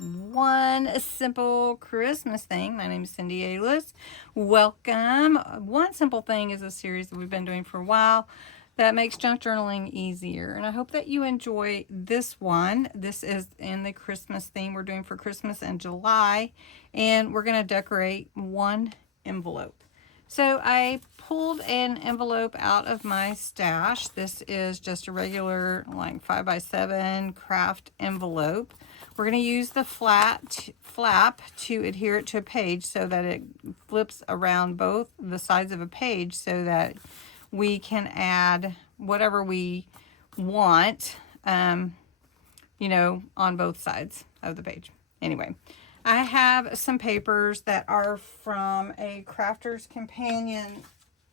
one simple Christmas thing. My name is Cindy Aylis. Welcome. One simple thing is a series that we've been doing for a while that makes junk journaling easier. And I hope that you enjoy this one. This is in the Christmas theme we're doing for Christmas in July. And we're going to decorate one envelope. So I pulled an envelope out of my stash. This is just a regular like 5x7 craft envelope. We're going to use the flap to adhere it to a page so that it flips around both the sides of a page so that we can add whatever we want, on both sides of the page. Anyway, I have some papers that are from a Crafter's Companion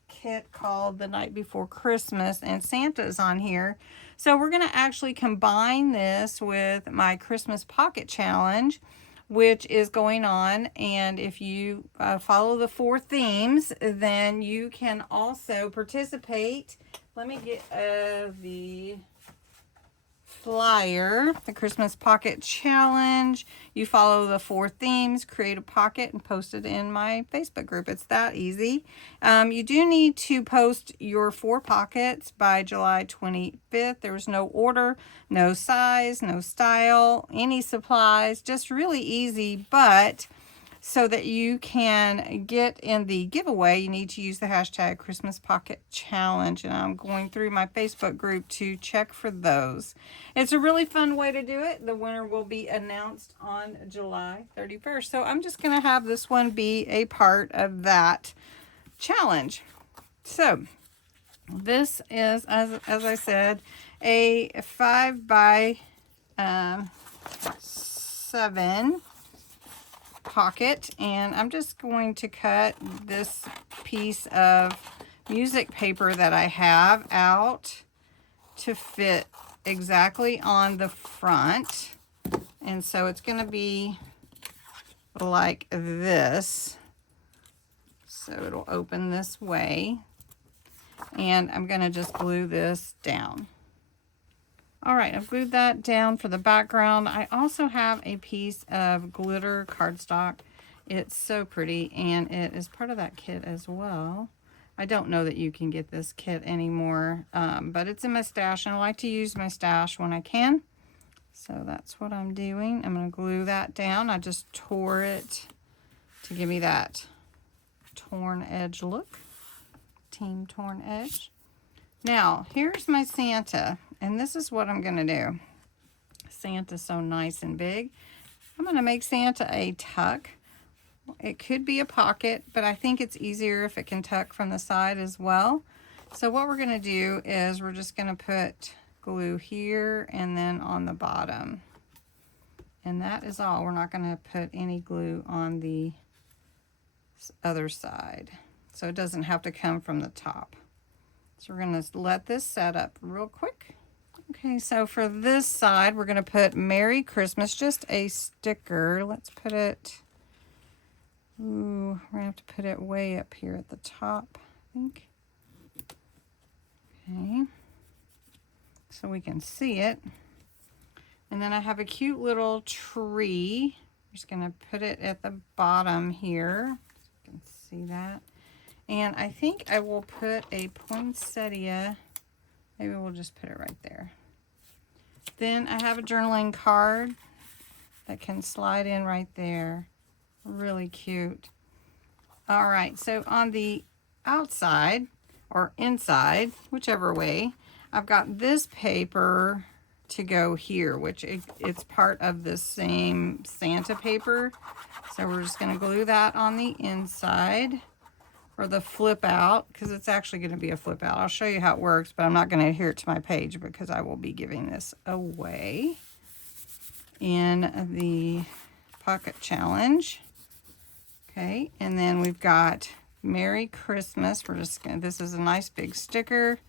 kit called The Night Before Christmas, and Santa's on here. So we're going to actually combine this with my Christmas Pocket Challenge, which is going on. And if you follow the 4 themes, then you can also participate. Let me get the flyer, the Christmas Pocket Challenge. You follow the 4 themes, create a pocket, and post it in my Facebook group. It's that easy. You do need to post your 4 pockets by July 25th. There's no order, no size, no style, any supplies, just really easy. But so that you can get in the giveaway, you need to use the hashtag Christmas Pocket Challenge. And I'm going through my Facebook group to check for those. It's a really fun way to do it. The winner will be announced on July 31st. So I'm just going to have this one be a part of that challenge. So this is, as I said, a 5x7 pocket, and I'm just going to cut this piece of music paper that I have out to fit exactly on the front. And so it's going to be like this. So it'll open this way. And I'm going to just glue this down. All right, I've glued that down for the background. I also have a piece of glitter cardstock. It's so pretty, and it is part of that kit as well. I don't know that you can get this kit anymore, but it's in my stash, and I like to use my stash when I can. So that's what I'm doing. I'm going to glue that down. I just tore it to give me that torn edge look. Team torn edge. Now, here's my Santa, and this is what I'm going to do. Santa's so nice and big. I'm going to make Santa a tuck. It could be a pocket, but I think it's easier if it can tuck from the side as well. So what we're going to do is we're just going to put glue here and then on the bottom. And that is all. We're not going to put any glue on the other side. So it doesn't have to come from the top. So we're going to let this set up real quick. Okay, so for this side, we're going to put Merry Christmas, just a sticker. Let's put it, we're going to have to put it way up here at the top, I think. Okay, so we can see it. And then I have a cute little tree. I'm just going to put it at the bottom here. You can see that. And I think I will put a poinsettia. Maybe we'll just put it right there. Then I have a journaling card that can slide in right there. Really cute. All right, so on the outside or inside, whichever way, I've got this paper to go here, which it's part of the same Santa paper. So we're just going to glue that on the inside. Or the flip out, because it's actually going to be a flip out. I'll show you how it works, but I'm not going to adhere it to my page because I will be giving this away in the Pocket Challenge. Okay, and then we've got Merry Christmas. We're just going to, this is a nice big sticker.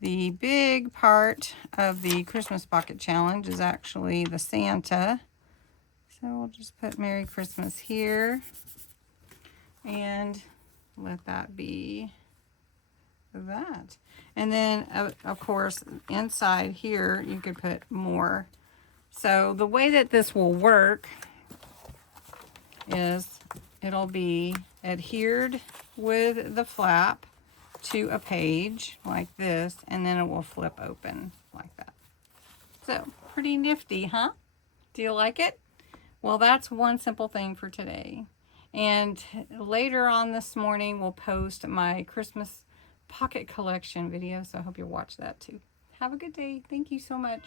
The big part of the Christmas Pocket Challenge is actually the Santa. So we'll just put Merry Christmas here. And let that be that. And then, of course, inside here, you could put more So the way that this will work is it'll be adhered with the flap to a page like this, and then it will flip open like that. So pretty nifty, huh? Do you like it? Well, that's one simple thing for today. And later on this morning, we'll post my Christmas pocket collection video, so I hope you'll watch that too. Have a good day. Thank you so much.